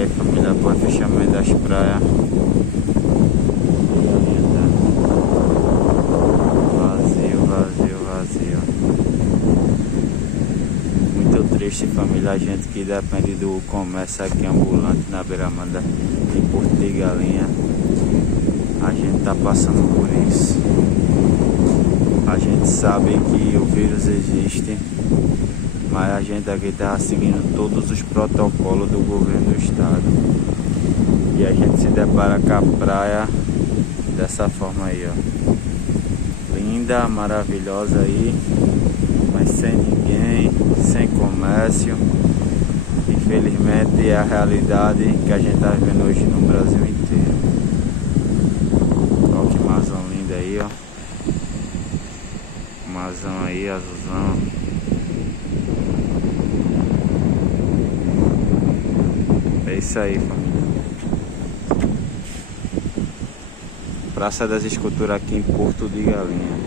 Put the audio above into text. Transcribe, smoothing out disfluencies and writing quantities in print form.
aí, família, após o fechamento das praias. Vazio. Muito triste, família, a gente que depende do comércio aqui ambulante na beira-mar em Porto de Galinha. A gente tá passando por isso. A gente sabe que o vírus existe, mas a gente aqui tá seguindo todos os protocolos do governo do estado. E a gente se depara com a praia dessa forma aí, ó. Linda, maravilhosa aí, mas sem ninguém, sem comércio. Infelizmente é a realidade que a gente tá vivendo hoje no Brasil inteiro. Olha que marzão lindo aí, ó. Marzão aí, azulzão. É isso aí, família. Praça das Esculturas aqui em Porto de Galinha.